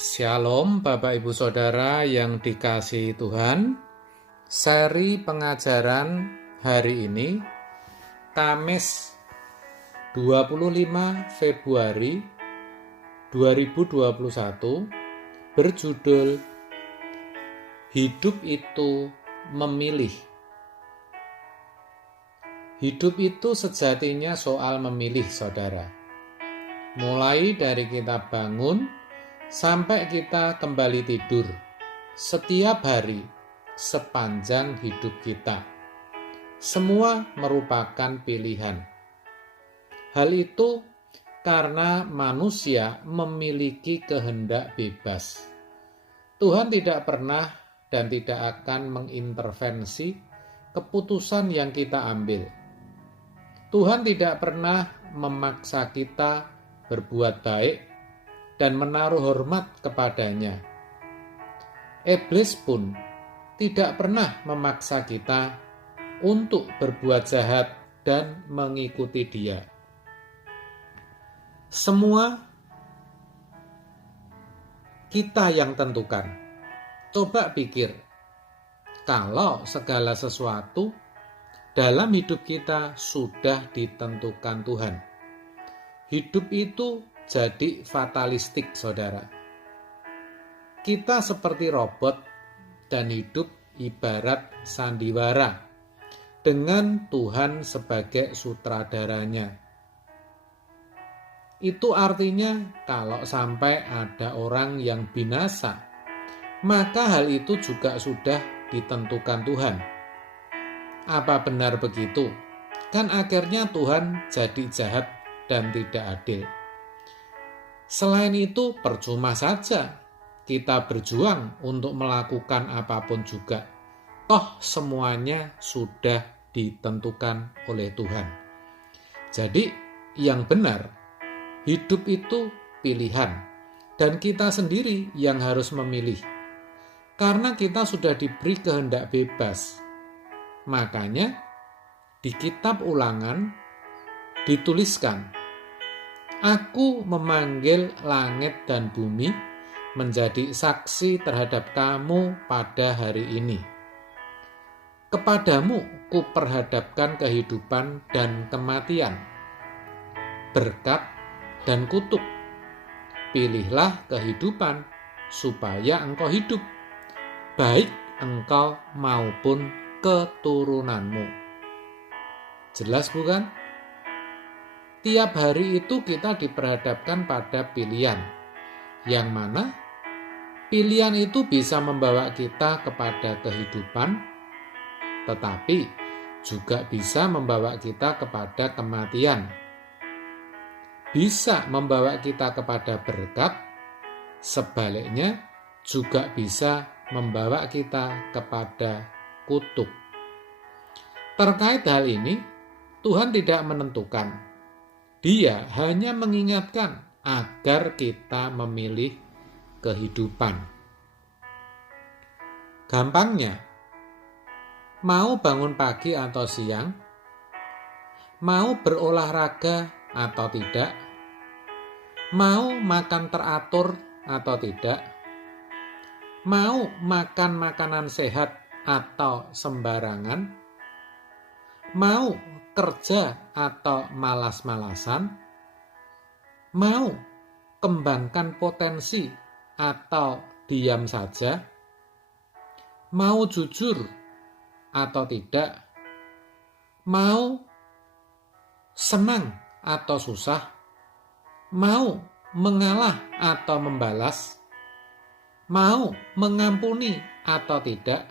Shalom Bapak Ibu Saudara yang dikasihi Tuhan. Seri pengajaran hari ini Kamis 25 Februari 2021 berjudul Hidup itu memilih. Hidup itu sejatinya soal memilih, saudara. Mulai dari kita bangun sampai kita kembali tidur, setiap hari sepanjang hidup kita. Semua merupakan pilihan. Hal itu karena manusia memiliki kehendak bebas. Tuhan tidak pernah dan tidak akan mengintervensi keputusan yang kita ambil. Tuhan tidak pernah memaksa kita berbuat baik dan menaruh hormat kepadanya. Iblis pun tidak pernah memaksa kita untuk berbuat jahat dan mengikuti dia. Semua kita yang tentukan. Coba pikir, kalau segala sesuatu dalam hidup kita sudah ditentukan Tuhan, hidup itu jadi fatalistik, saudara. Kita seperti robot dan hidup ibarat sandiwara dengan Tuhan sebagai sutradaranya. Itu artinya kalau sampai ada orang yang binasa, maka hal itu juga sudah ditentukan Tuhan. Apa benar begitu? Kan akhirnya Tuhan jadi jahat dan tidak adil. Selain itu, percuma saja kita berjuang untuk melakukan apapun juga. Toh semuanya sudah ditentukan oleh Tuhan. Jadi, yang benar, hidup itu pilihan. Dan kita sendiri yang harus memilih. Karena kita sudah diberi kehendak bebas. Makanya, di kitab Ulangan dituliskan, Aku memanggil langit dan bumi menjadi saksi terhadap kamu pada hari ini. Kepadamu kuperhadapkan kehidupan dan kematian, berkat dan kutuk. Pilihlah kehidupan supaya engkau hidup, baik engkau maupun keturunanmu. Jelas bukan? Tiap hari itu kita diperhadapkan pada pilihan, yang mana pilihan itu bisa membawa kita kepada kehidupan, tetapi juga bisa membawa kita kepada kematian. Bisa membawa kita kepada berkat, sebaliknya juga bisa membawa kita kepada kutuk. Terkait hal ini, Tuhan tidak menentukan. Dia hanya mengingatkan agar kita memilih kehidupan. Gampangnya, mau bangun pagi atau siang, mau berolahraga atau tidak, mau makan teratur atau tidak, mau makan makanan sehat atau sembarangan, mau kerja atau malas-malasan, mau kembangkan potensi atau diam saja, mau jujur atau tidak, mau senang atau susah, mau mengalah atau membalas, mau mengampuni atau tidak,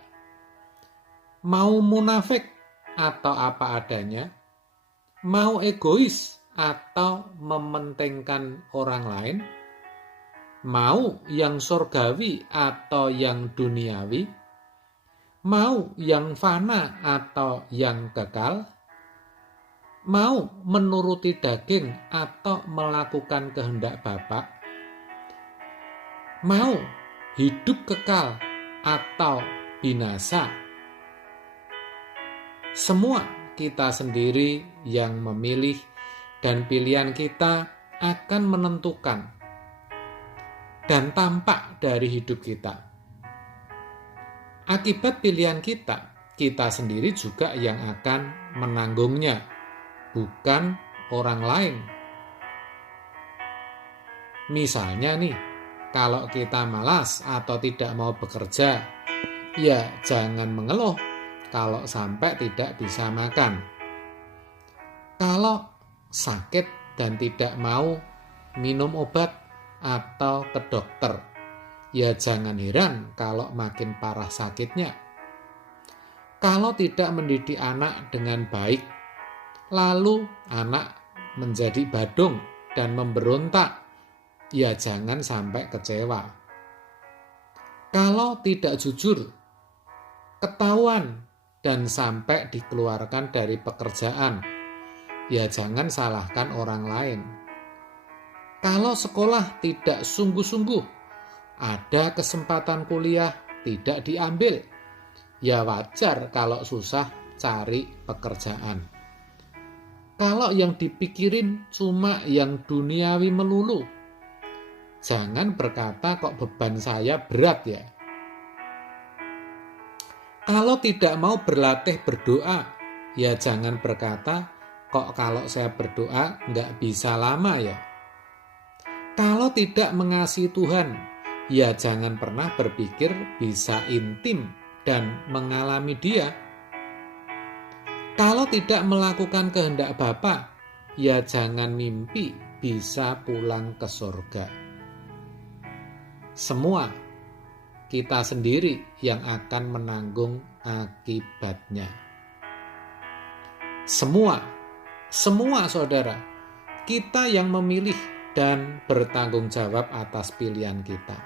mau munafik atau apa adanya, mau egois atau mementingkan orang lain, mau yang surgawi atau yang duniawi, mau yang fana atau yang kekal, mau menuruti daging atau melakukan kehendak Bapa, mau hidup kekal atau binasa. Semua kita sendiri yang memilih, dan pilihan kita akan menentukan dan tampak dari hidup kita. Akibat pilihan kita, kita sendiri juga yang akan menanggungnya, bukan orang lain. Misalnya nih, kalau kita malas atau tidak mau bekerja, ya jangan mengeluh kalau sampai tidak bisa makan. Kalau sakit dan tidak mau minum obat atau ke dokter, ya jangan heran kalau makin parah sakitnya. Kalau tidak mendidik anak dengan baik, lalu anak menjadi badung dan memberontak, ya jangan sampai kecewa. Kalau tidak jujur, ketahuan dan sampai dikeluarkan dari pekerjaan, ya jangan salahkan orang lain. Kalau sekolah tidak sungguh-sungguh, ada kesempatan kuliah tidak diambil, ya wajar kalau susah cari pekerjaan. Kalau yang dipikirin cuma yang duniawi melulu, jangan berkata kok beban saya berat ya. Kalau tidak mau berlatih berdoa, ya jangan berkata kok kalau saya berdoa nggak bisa lama ya. Kalau tidak mengasihi Tuhan, ya jangan pernah berpikir bisa intim dan mengalami Dia. Kalau tidak melakukan kehendak Bapa, ya jangan mimpi bisa pulang ke surga. Semua kita sendiri yang akan menanggung akibatnya. Semua saudara, kita yang memilih dan bertanggung jawab atas pilihan kita.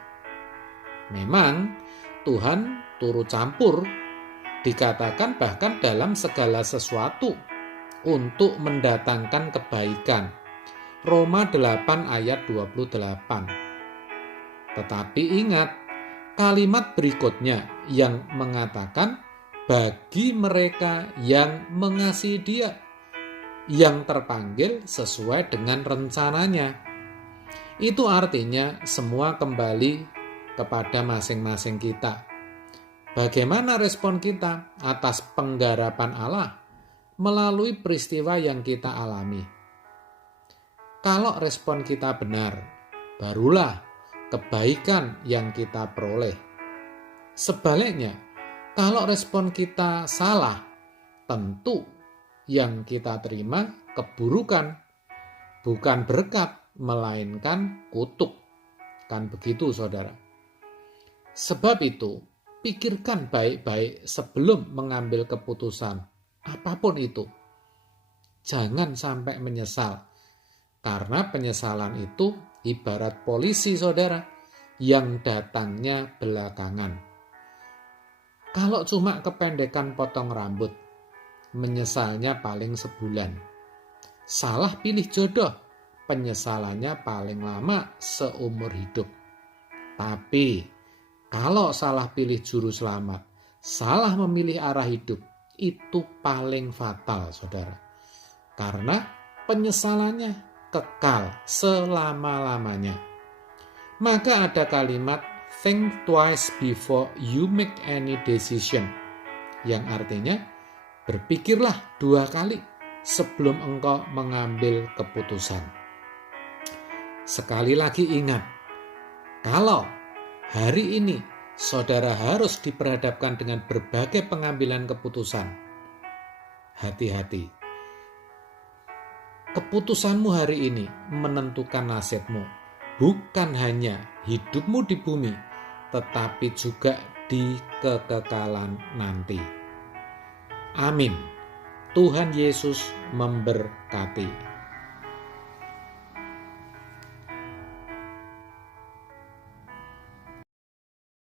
Memang Tuhan turut campur, dikatakan bahkan dalam segala sesuatu untuk mendatangkan kebaikan. Roma 8 ayat 28. Tetapi ingat kalimat berikutnya yang mengatakan bagi mereka yang mengasihi Dia, yang terpanggil sesuai dengan rencananya. Itu artinya semua kembali kepada masing-masing kita. Bagaimana respon kita atas penggarapan Allah melalui peristiwa yang kita alami? Kalau respon kita benar, barulah kebaikan yang kita peroleh. Sebaliknya, kalau respon kita salah, tentu yang kita terima keburukan, bukan berkat, melainkan kutuk. Kan begitu, saudara? Sebab itu, pikirkan baik-baik sebelum mengambil keputusan, apapun itu. Jangan sampai menyesal, karena penyesalan itu ibarat polisi, saudara, yang datangnya belakangan. Kalau cuma kependekan potong rambut, menyesalnya paling sebulan. Salah pilih jodoh, penyesalannya paling lama seumur hidup. Tapi, kalau salah pilih juru selamat, salah memilih arah hidup, itu paling fatal, saudara. Karena penyesalannya kekal selama-lamanya. Maka ada kalimat think twice before you make any decision, yang artinya berpikirlah 2 kali sebelum engkau mengambil keputusan. Sekali lagi ingat, kalau hari ini saudara harus diperhadapkan dengan berbagai pengambilan keputusan, hati-hati. Keputusanmu hari ini menentukan nasibmu, bukan hanya hidupmu di bumi, tetapi juga di kekekalan nanti. Amin. Tuhan Yesus memberkati.